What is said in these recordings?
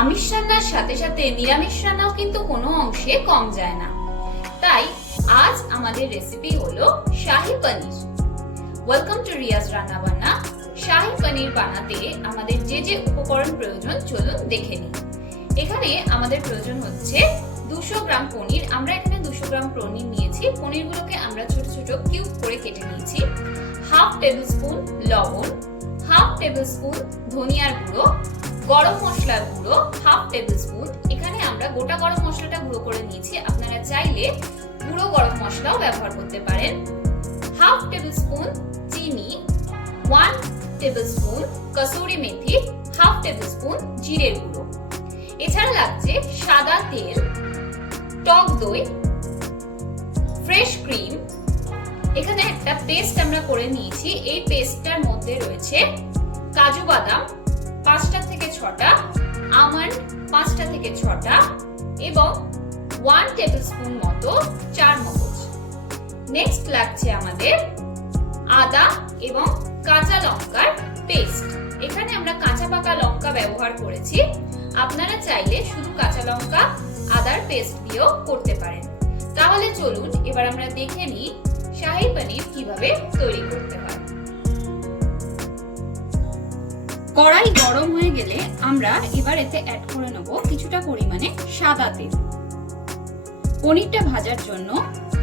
আমিষ রান্নার সাথে সাথে নিরামিষ রান্নাও কিন্তু কোনো অংশে কম যায় না। তাই আজ আমাদের রেসিপি হলো শাহী পনির। ওয়েলকাম টু রিয়াজ রান্না বান্না। শাহী পনির বানাতে আমাদের যে যে উপকরণ প্রয়োজন চলুন দেখে নিই। এখানে আমাদের প্রয়োজন হচ্ছে 200 গ্রাম পনির। আমরা এখানে 200 গ্রাম পনির নিয়েছি। পনিরগুলোকে আমরা ছোট ছোট কিউব করে কেটে নিয়েছি। হাফ টেবিল স্পুন লবণ, হাফ টেবিল স্পুন ধনিয়ার গুঁড়ো, গরম মশলার গুঁড়ো হাফ টেবিল স্পুন। এখানে আমরা গোটা গরম মশলাটা গুঁড়ো করে নিয়েছি, আপনারা চাইলে গুঁড়ো গরম মশলাও ব্যবহার করতে পারেন। হাফ টেবিল স্পুন চিনি, 1 table spoon kasuri methi, half table spoon জিরের গুঁড়ো। এছাড়া লাগছে সাদা তেল, টক দই, ফ্রেশ ক্রিম। এখানে একটা পেস্ট আমরা করে নিয়েছি। এই পেস্টটার মধ্যে রয়েছে কাজু বাদাম 5টা থেকে 6টা, আমন্ড 5টা থেকে 6টা এবং 1 টেবিল স্পুন মতো চারমগজ। নেক্সট লাগছে আমাদের আদা এবং কাঁচা লঙ্কার পেস্ট। এখানে আমরা কাঁচা পাকা লঙ্কা ব্যবহার করেছি, আপনারা চাইলে শুধু কাঁচা লঙ্কা আদার পেস্ট দিয়েও করতে পারেন। তাহলে চলুন এবার আমরা দেখে নিই শাহী পনির কিভাবে তৈরি করতে হয়। কড়াই গরম হয়ে গেলে আমরা এবার এতে অ্যাড করে নেব কিছুটা পরিমাণে সাদা তেল। পনিরটা ভাজার জন্য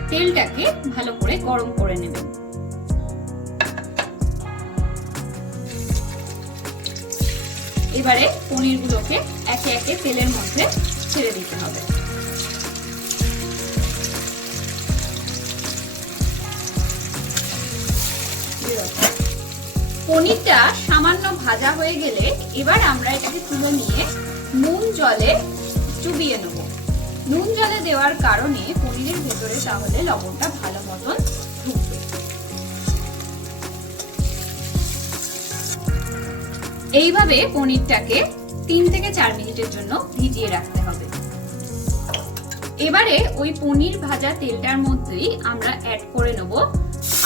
তেলটাকে ভালো করে গরম করে নেবেন। এবারে পনিরগুলোকে একে একে তেলের মধ্যে ছেড়ে দিতে হবে। পনিরটা সামান্য ভাজা হয়ে গেলে এবার আমরা এটাকে তুলে নিয়ে নুন জলে চুবিয়ে নেব। নুন জলে দেওয়ার কারণে পনিরের ভেতরে তাহলে লবণটা ভালো মতন ঢুকবে। এইভাবে পনিরটাকে 3 থেকে 4 মিনিটের জন্য ভিজিয়ে রাখতে হবে। এবারে ওই পনির ভাজা তেলটার মধ্যেই আমরা অ্যাড করে নেব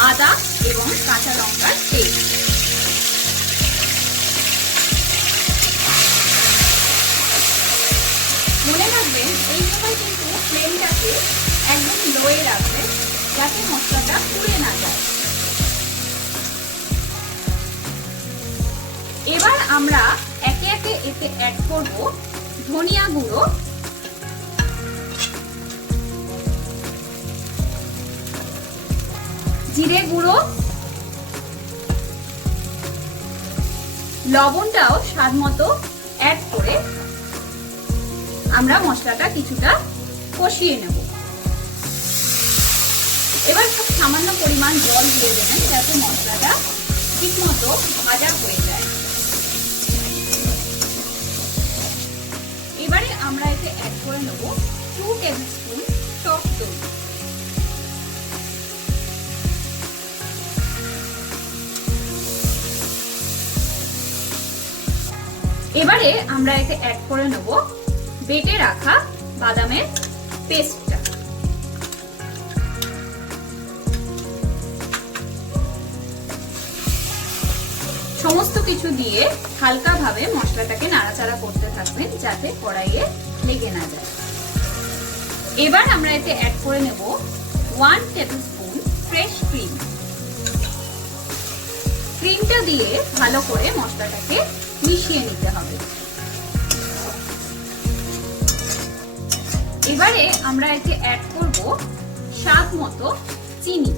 আদা এবং কাঁচা লঙ্কার পেস্ট। মনে রাখবেন এই সময় কিন্তু ফ্লেমটাকে একদম লোয়ে রাখবেন যাতে মশলাটা পুড়ে না যায়। এবার আমরা একে একে এতে অ্যাড করব ধনিয়া গুঁড়ো, জিরে গুঁড়ো, লবণটাও স্বাদ মতো অ্যাড করে আমরা মশলাটা কিছুটা কষিয়ে নেব। এবার খুব সামান্য পরিমাণ জল দিয়ে দেবেন যাতে মশলাটা ঠিক মতো ভাজা হয়ে যায়। এবারে আমরা এতে অ্যাড করে নেব 2 টেবিল স্পুন টক দই। এবারে আমরা এতে অ্যাড করে নেব বেটে রাখা বাদামের পেস্টটা। সমস্ত কিছু দিয়ে হালকাভাবে মশলাটাকে নাড়াচাড়া করতে থাকবেন যাতে কড়াইয়ে লেগে না যায়। এবার আমরা এতে অ্যাড করে নেব 1 টেবিল স্পুন ফ্রেশ ক্রিম। ক্রিমটা দিয়ে ভালো করে মশলাটাকে মিশিয়ে নিতে হবে। এবারে আমরা এতে অ্যাড করব স্বাদ মতো চিনি।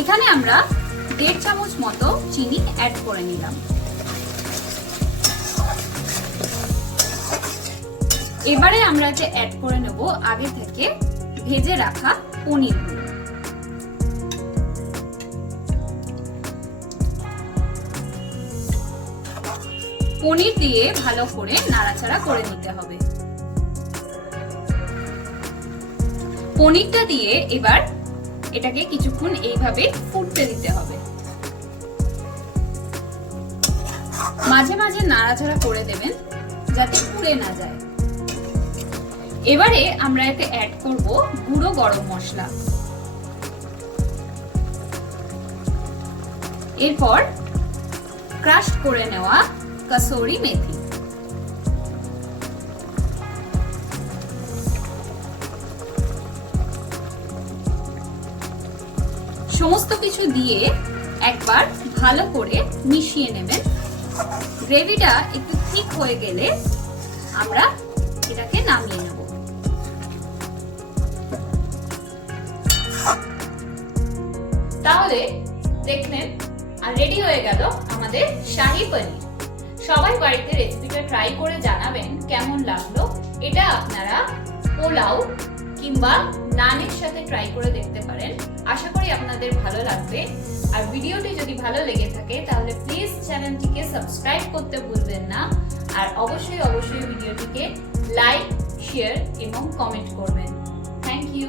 এখানে আমরা 1.5 চামচ মতো চিনি অ্যাড করে নিলাম। এবারে আমরা এতে অ্যাড করে নেব আগে থেকে ভেজে রাখা পনিরগুলো। পনির দিয়ে ভালো করে নাড়াচাড়া করে নিতে হবে। পনিরটা দিয়ে এবার এটাকে কিছুক্ষণ এইভাবে ফুটতে দিতে হবে। মাঝে মাঝে নাড়াচাড়া করে দেবেন যাতে পুড়ে না যায়। এবারে আমরা এতে অ্যাড করব গুঁড়ো গরম মশলা। এরপর ক্রাশ করে নেওয়া কসুরি মেথি। সমস্ত কিছু দিয়ে একবার ভালো করে মিশিয়ে নেবেন। গ্রেভিটা একটু ঠিক হয়ে গেলে আমরা এটাকে নামিয়ে নেব। তাহলে দেখলেন, আর রেডি হয়ে গেল আমাদের শাহী পনির। সবাই বাড়িতে রেসিপিটা ট্রাই করে জানাবেন কেমন লাগলো। এটা আপনারা পোলাও কিংবা নানের সাথে ট্রাই করে দেখতে পারেন। আশা করি আপনাদের ভালো লাগবে। আর ভিডিওটি যদি ভালো লেগে থাকে তাহলে প্লিজ চ্যানেলটিকে সাবস্ক্রাইব করতে ভুলবেন না। আর অবশ্যই ভিডিওটিকে লাইক, শেয়ার এবং কমেন্ট করবেন। Thank you.